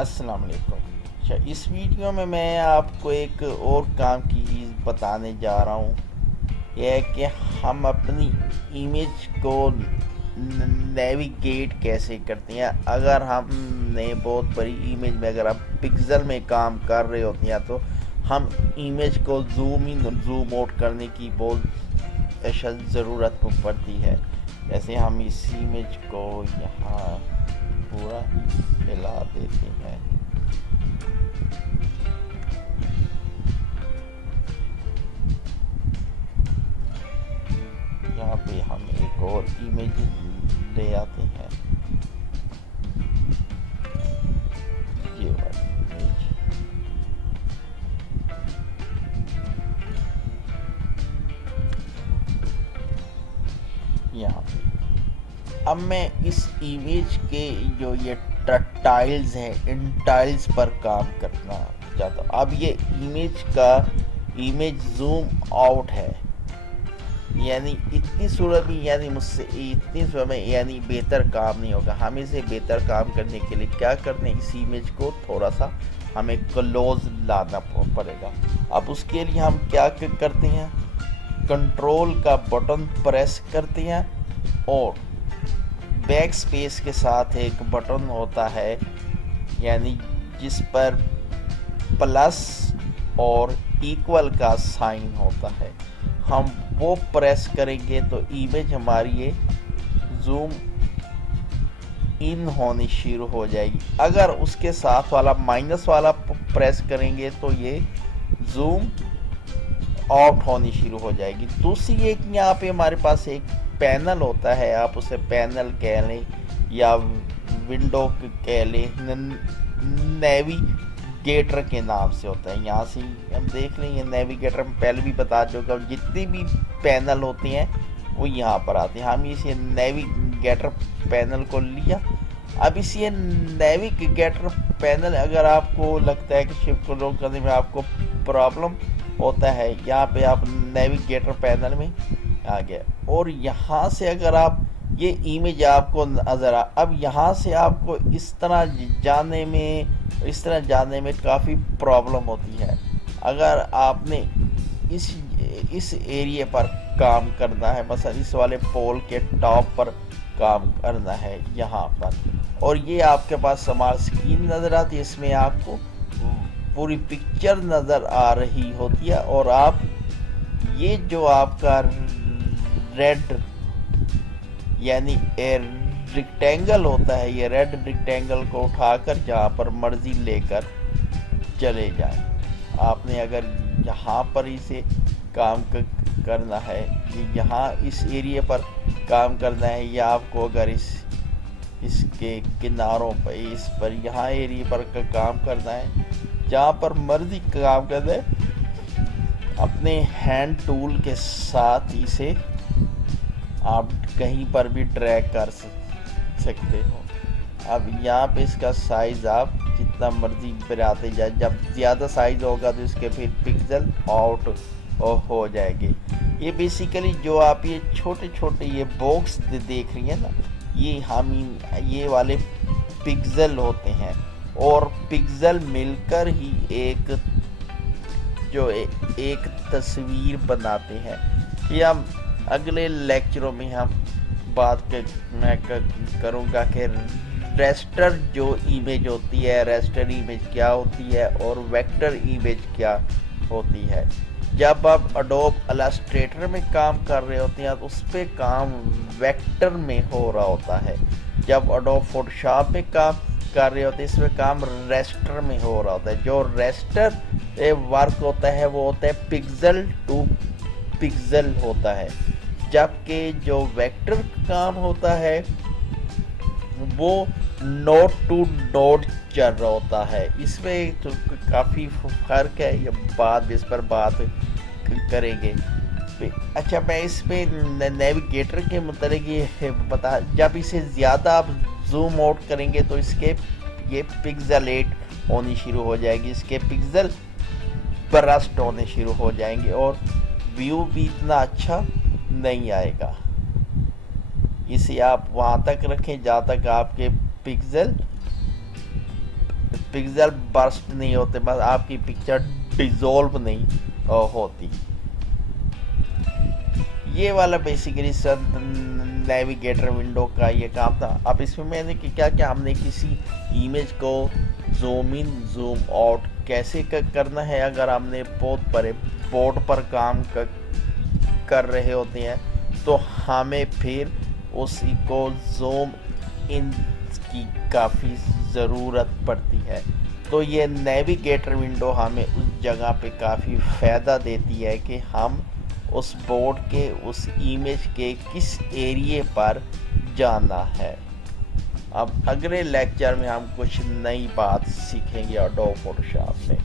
अस्सलाम वालेकुम। अच्छा, इस वीडियो में मैं आपको एक और काम की चीज़ बताने जा रहा हूँ। यह है कि हम अपनी इमेज को नेविगेट कैसे करते हैं। अगर हमने बहुत बड़ी इमेज में, अगर आप पिक्सल में काम कर रहे होते हैं, तो हम इमेज को जूम इन जूम आउट करने की बहुत अशद ज़रूरत पड़ती है। जैसे हम इस इमेज को यहाँ पूरा हिला देते हैं। यहाँ पे हम एक और इमेज ले आते हैं, ये वाली इमेज। यहाँ पे अब मैं इस इमेज के जो ये टाइल्स हैं, इन टाइल्स पर काम करना चाहता हूँ। अब ये इमेज जूम आउट है, यानी इतनी सूरत में, यानी मुझसे इतनी सूरत में यानी बेहतर काम नहीं होगा। हमें इसे बेहतर काम करने के लिए क्या करना है, इस इमेज को थोड़ा सा हमें क्लोज लाना पड़ेगा। अब उसके लिए हम क्या करते हैं, कंट्रोल का बटन प्रेस करते हैं और बैक स्पेस के साथ एक बटन होता है, यानी जिस पर प्लस और इक्वल का साइन होता है, हम वो प्रेस करेंगे तो इमेज हमारी ये जूम इन होनी शुरू हो जाएगी। अगर उसके साथ वाला माइनस वाला प्रेस करेंगे तो ये जूम आउट होनी शुरू हो जाएगी। दूसरी एक यहाँ पे हमारे पास एक पैनल होता है, आप उसे पैनल कह लें या विंडो कह लें, नेविगेटर के नाम से होता है। यहाँ से हम देख लें, ये नेविगेटर में पहले भी बता चुका हूँ, जितनी भी पैनल होते हैं वो यहाँ पर आते हैं। हम इसे नेविगेटर पैनल को लिया। अब इस ये नेविगेटर पैनल, अगर आपको लगता है कि शिफ्ट को लॉक करने में आपको प्रॉब्लम होता है, यहाँ पे आप नेविगेटर पैनल में आ गया और यहाँ से अगर आप ये इमेज आपको नज़र अब यहाँ से आपको इस तरह जाने में काफ़ी प्रॉब्लम होती है। अगर आपने इस एरिया पर काम करना है, मसलन इस वाले पोल के टॉप पर काम करना है यहाँ पर, और ये आपके पास स्मार्ट स्क्रीन नज़र आती है, इसमें आपको पूरी पिक्चर नज़र आ रही होती है और आप ये जो आपका रेड यानी रेक्टेंगल होता है, ये रेड रेक्टेंगल को उठाकर जहाँ पर मर्जी लेकर चले जाएं। आपने अगर यहाँ पर इसे काम करना है, यहाँ इस एरिया पर काम करना है, या आपको अगर इसके किनारों पर, इस पर यहाँ एरिया पर काम करना है, जहाँ पर मर्जी काम करना है, अपने हैंड टूल के साथ इसे आप कहीं पर भी ड्रैग कर सकते हो। अब यहाँ पे इसका साइज़ आप जितना मर्जी बढ़ाते जाए, जब ज़्यादा साइज़ होगा तो इसके फिर पिक्सल आउट हो जाएंगे। ये बेसिकली जो आप ये छोटे छोटे ये बॉक्स देख रही हैं ना, ये वाले पिक्सल होते हैं और पिक्सल मिलकर ही एक तस्वीर बनाते हैं। ये हम अगले लेक्चरों में हम मैं करूँगा कि रेस्टर जो इमेज होती है, रेस्टर इमेज क्या होती है और वेक्टर इमेज क्या होती है। जब आप एडोब इलस्ट्रेटर में काम कर रहे होते हैं तो उस पर काम वेक्टर में हो रहा होता है। जब एडोब फोटोशॉप में काम कर रहे होते हैं, इसमें काम रेस्टर में हो रहा होता है। जो रेस्टर वर्क होता है वो होता है पिक्सल टू पिक्सल होता है, जबकि जो वेक्टर काम होता है वो नोड टू नोड चल रहा होता है। इसमें तो काफ़ी फर्क है, ये इस पर बात करेंगे। अच्छा, मैं इस पे नेविगेटर के मतलब ये बता, जब इसे ज़्यादा आप जूम आउट करेंगे तो इसके ये पिक्सेलेट होनी शुरू हो जाएगी, इसके पिक्सल बरस्ट होने शुरू हो जाएंगे और व्यू भी इतना अच्छा नहीं आएगा। इसे आप वहाँ तक रखें जहाँ तक आपके पिक्सल पिक्सल बर्स्ट नहीं होते, बस आपकी पिक्चर डिजोल्व नहीं होती। ये वाला बेसिकली सर नेविगेटर विंडो का ये काम था। अब इसमें मैंने क्या क्या हमने किसी इमेज को जूम इन जूम आउट कैसे करना है, अगर हमने बहुत बड़े बोर्ड पर काम कर रहे होते हैं तो हमें फिर उसी को जूम इन की काफ़ी ज़रूरत पड़ती है। तो ये नेविगेटर विंडो हमें उस जगह पे काफ़ी फ़ायदा देती है कि हम उस बोर्ड के उस इमेज के किस एरिए पर जाना है। अब अगले लेक्चर में हम कुछ नई बात सीखेंगे एडोब फोटोशॉप में।